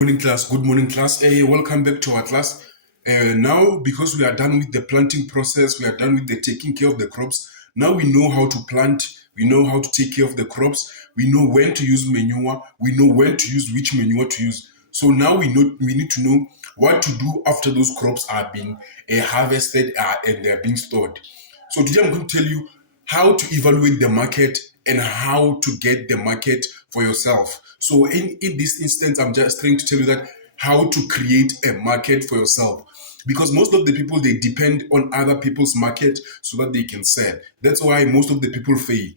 Morning class, good morning class. Welcome back to our class. Now, because we are done with the planting process, we are done with the taking care of the crops. Now we know how to plant, we know how to take care of the crops, we know when to use manure, we know when to use which manure to use. So now we need to know what to do after those crops are being harvested and they are being stored. So today I'm going to tell you how to evaluate the market and how to get the market for yourself. So in this instance, I'm just trying to tell you that how to create a market for yourself. Because most of the people they depend on other people's market so that they can sell. That's why most of the people fail.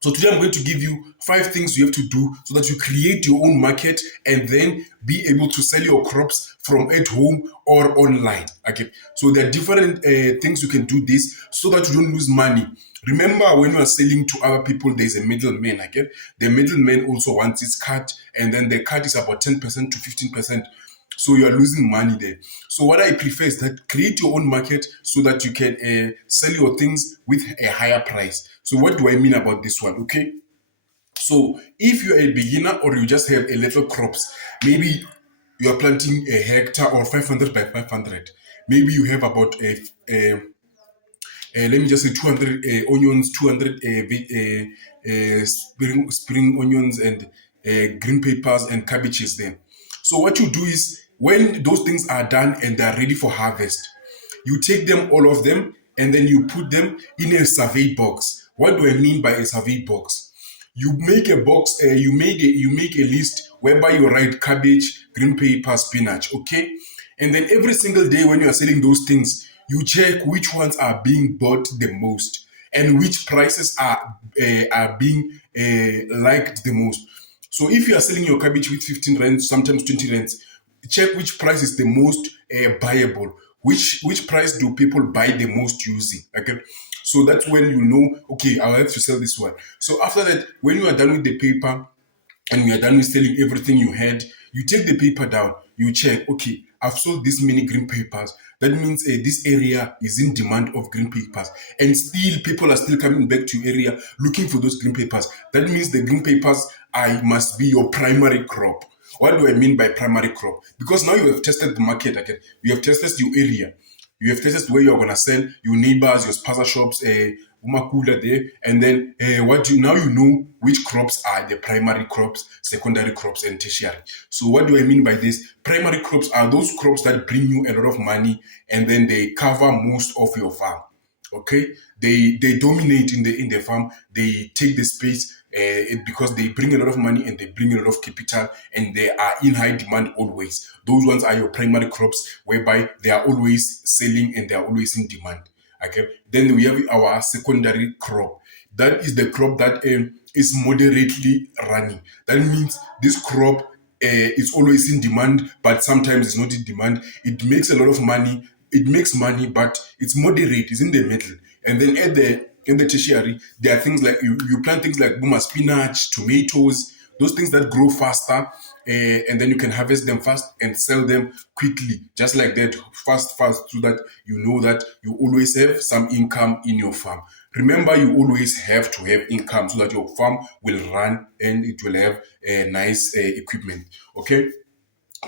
So today I'm going to give you 5 things you have to do so that you create your own market and then be able to sell your crops from at home or online. Okay. So there are different things you can do this so that you don't lose money. Remember, when you are selling to other people, there's a middleman. Okay. The middleman also wants his cut, and then the cut is about 10% to 15%. So you are losing money there. So what I prefer is that create your own market so that you can sell your things with a higher price. So what do I mean about this one? Okay. So if you're a beginner or you just have a little crops, maybe you're planting a hectare or 500 by 500. Maybe you have about let me just say 200 onions, 200 spring onions and green peppers and cabbages there. So what you do is when those things are done and they are ready for harvest, you take them, all of them, and then you put them in a survey box. What do I mean by a survey box? You make a box, you make a list whereby you write cabbage, green pepper, spinach, okay? And then every single day when you are selling those things, you check which ones are being bought the most and which prices are being liked the most. So if you are selling your cabbage with 15 rands, sometimes 20 rands, check which price is the most buyable. Which price do people buy the most using? Okay, so that's when you know. Okay, I'll have to sell this one. So after that, when you are done with the paper, and we are done with selling everything you had, you take the paper down, you check, okay, I've sold this many green papers. That means this area is in demand of green papers. And still, people are still coming back to your area looking for those green papers. That means the green papers must be your primary crop. What do I mean by primary crop? Because now you have tested the market again. You have tested your area. You have tested where you're gonna sell your neighbors, your spaza shops, umakula there, and then what you now you know which crops are the primary crops, secondary crops, and tertiary. So what do I mean by this? Primary crops are those crops that bring you a lot of money, and then they cover most of your farm. Okay, they dominate in the farm. They take the space because they bring a lot of money and they bring a lot of capital, and they are in high demand always. Those ones are your primary crops, whereby they are always selling and they are always in demand. Okay, then we have our secondary crop. That is the crop that is moderately running. That means this crop is always in demand, but sometimes it's not in demand. It makes a lot of money. It makes money, but it's moderate. It's in the middle. And then at the in the tertiary, there are things like you plant things like boomer spinach, tomatoes, those things that grow faster, and then you can harvest them fast and sell them quickly, just like that, fast, so that you know that you always have some income in your farm. Remember, you always have to have income so that your farm will run and it will have a nice equipment. Okay.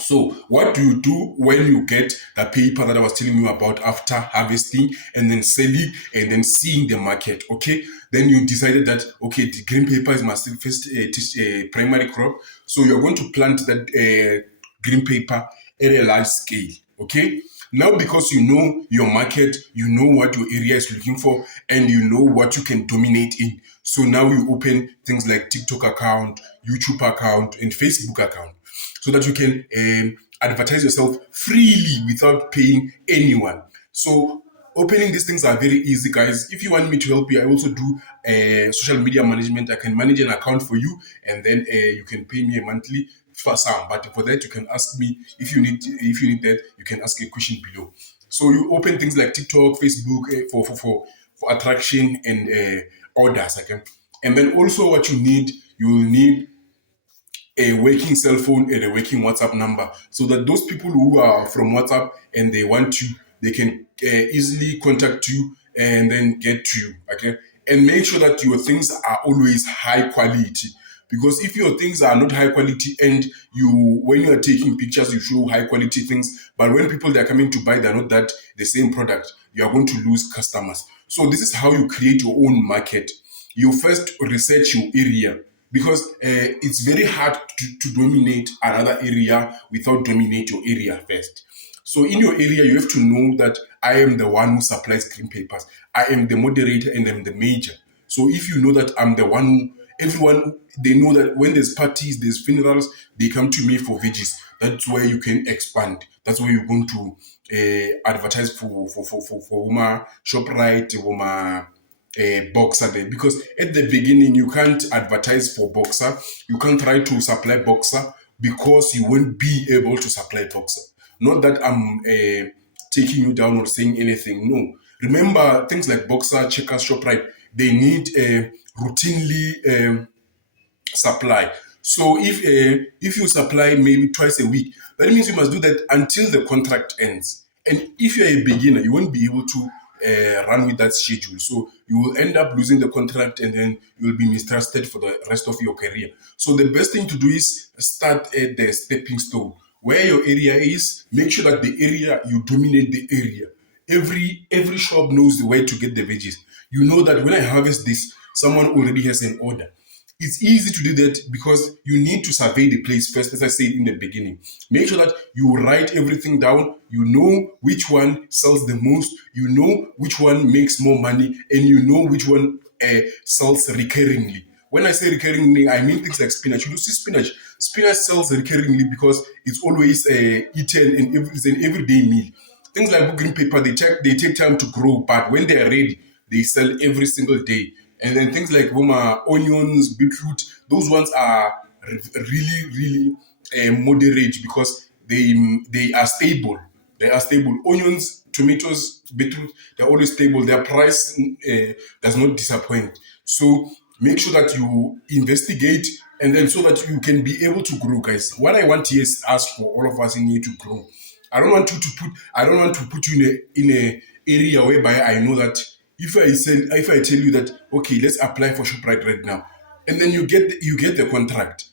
So, what do you do when you get the paper that I was telling you about after harvesting and then selling and then seeing the market? Okay, then you decided that okay, the green paper is my first primary crop, so you're going to plant that green paper at a large scale. Okay, now because you know your market, you know what your area is looking for, and you know what you can dominate in. So now you open things like TikTok account, YouTube account, and Facebook account so that you can advertise yourself freely without paying anyone. So opening these things are very easy, guys. If you want me to help you, I also do social media management. I can manage an account for you, and then you can pay me a monthly for some. But for that, you can ask me if you need that. You can ask a question below. So you open things like TikTok, Facebook for attraction and orders. Okay, and then also what you will need a working cell phone and a working WhatsApp number so that those people who are from WhatsApp and they want you, they can easily contact you and then get to you. Okay. And make sure that your things are always high quality. Because if your things are not high quality, and you, when you are taking pictures, you show high quality things, but when people that are coming to buy, they're not that the same product, you are going to lose customers. So this is how you create your own market. You first research your area, because it's very hard to dominate another area without dominate your area first. So in your area, you have to know that I am the one who supplies green papers. I am the moderator and I'm the major. So if you know that I'm the one who, everyone, they know that when there's parties, there's funerals, they come to me for veggies. That's where you can expand. That's where you're going to advertise for Uma ShopRite, Uma Boxer there, because at the beginning you can't advertise for Boxer, you can't try to supply Boxer, because you won't be able to supply Boxer. Not that I'm taking you down or saying anything. No, remember things like Boxer, Checkers, ShopRite, they need routinely supply. So if you supply maybe twice a week, that means you must do that until the contract ends. And if you're a beginner, you won't be able to run with that schedule. So you will end up losing the contract, and then you will be mistrusted for the rest of your career. So the best thing to do is start at the stepping stone. Where your area is, make sure that the area, you dominate the area. Every shop knows the way to get the veggies. You know that when I harvest this, someone already has an order. It's easy to do that because you need to survey the place first, as I said in the beginning. Make sure that you write everything down. You know which one sells the most. You know which one makes more money, and you know which one sells recurringly. When I say recurringly, I mean things like spinach. You see spinach. Spinach sells recurringly because it's always eaten, and it's an everyday meal. Things like green paper, they take time to grow, but when they are ready, they sell every single day. And then things like onions, beetroot, those ones are really moderate, because they are stable. They are stable. Onions, tomatoes, beetroot, they're always stable. Their price does not disappoint. So make sure that you investigate, and then so that you can be able to grow, guys. What I want here is ask for all of us in here to grow. I don't want to put you in a area whereby I know that if I tell you that, okay, let's apply for ShopRite right now, and then you get the contract.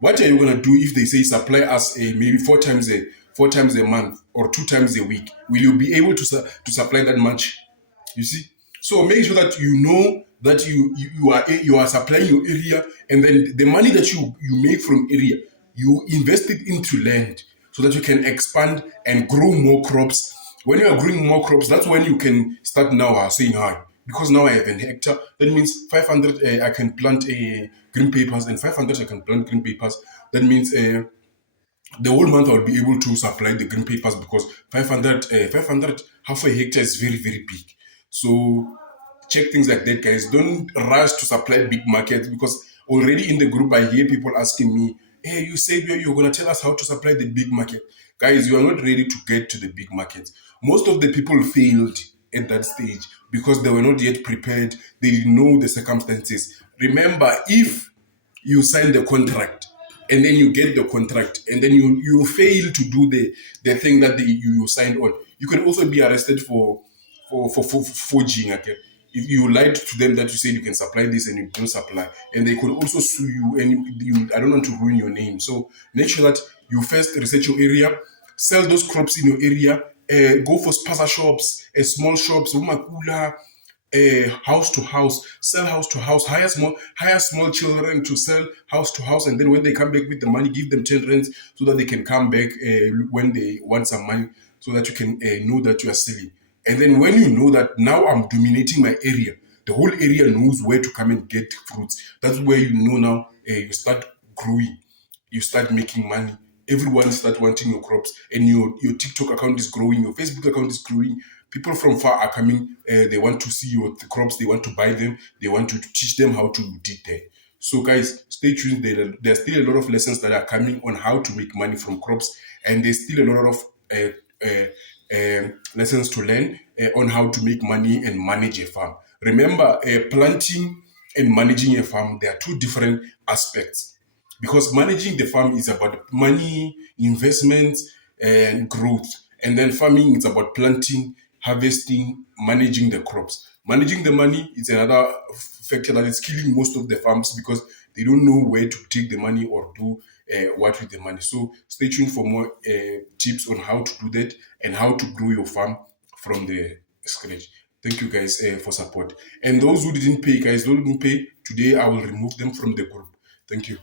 What are you gonna do if they say supply us maybe four times a month or 2 times a week? Will you be able to supply that much? You see, so make sure that you know that you are supplying your area, and then the money that you make from area, you invest it into land so that you can expand and grow more crops. When you are growing more crops, that's when you can start now saying hi. Because now I have an hectare, that means 500 I can plant green papers, and 500 I can plant green papers. That means the whole month I'll be able to supply the green papers, because 500 half a hectare is very, very big. So check things like that, guys. Don't rush to supply big markets, because already in the group I hear people asking me, hey, you said you're going to tell us how to supply the big market. Guys, you are not ready to get to the big markets. Most of the people failed at that stage because they were not yet prepared. They didn't know the circumstances. Remember, if you sign the contract, and then you get the contract, and then you fail to do the thing that you signed on, you can also be arrested for forging. Okay, if you lied to them that you said you can supply this and you don't supply, and they could also sue you, and I don't want to ruin your name. So make sure that you first research your area, sell those crops in your area, go for spaza shops, small shops, rumakula, house to house, sell house to house, hire small children to sell house to house, and then when they come back with the money, give them 10 rents so that they can come back when they want some money, so that you can know that you are selling. And then when you know that now I'm dominating my area, the whole area knows where to come and get fruits. That's where you know now you start growing, you start making money. Everyone start wanting your crops, and your TikTok account is growing, your Facebook account is growing. People from far are coming. They want to see your crops. They want to buy them. They want to teach them how to do that. So, guys, stay tuned. There's still a lot of lessons that are coming on how to make money from crops, and there's still a lot of lessons to learn on how to make money and manage a farm. Remember, planting and managing a farm, there are two different aspects, because managing the farm is about money, investment, and growth. And then farming is about planting, harvesting, managing the crops. Managing the money is another factor that is killing most of the farms, because They don't know where to take the money or do what with the money. So stay tuned for more tips on how to do that and how to grow your farm from the scratch. Thank you guys for support. And those who didn't pay, guys, those who didn't pay, today I will remove them from the group. Thank you.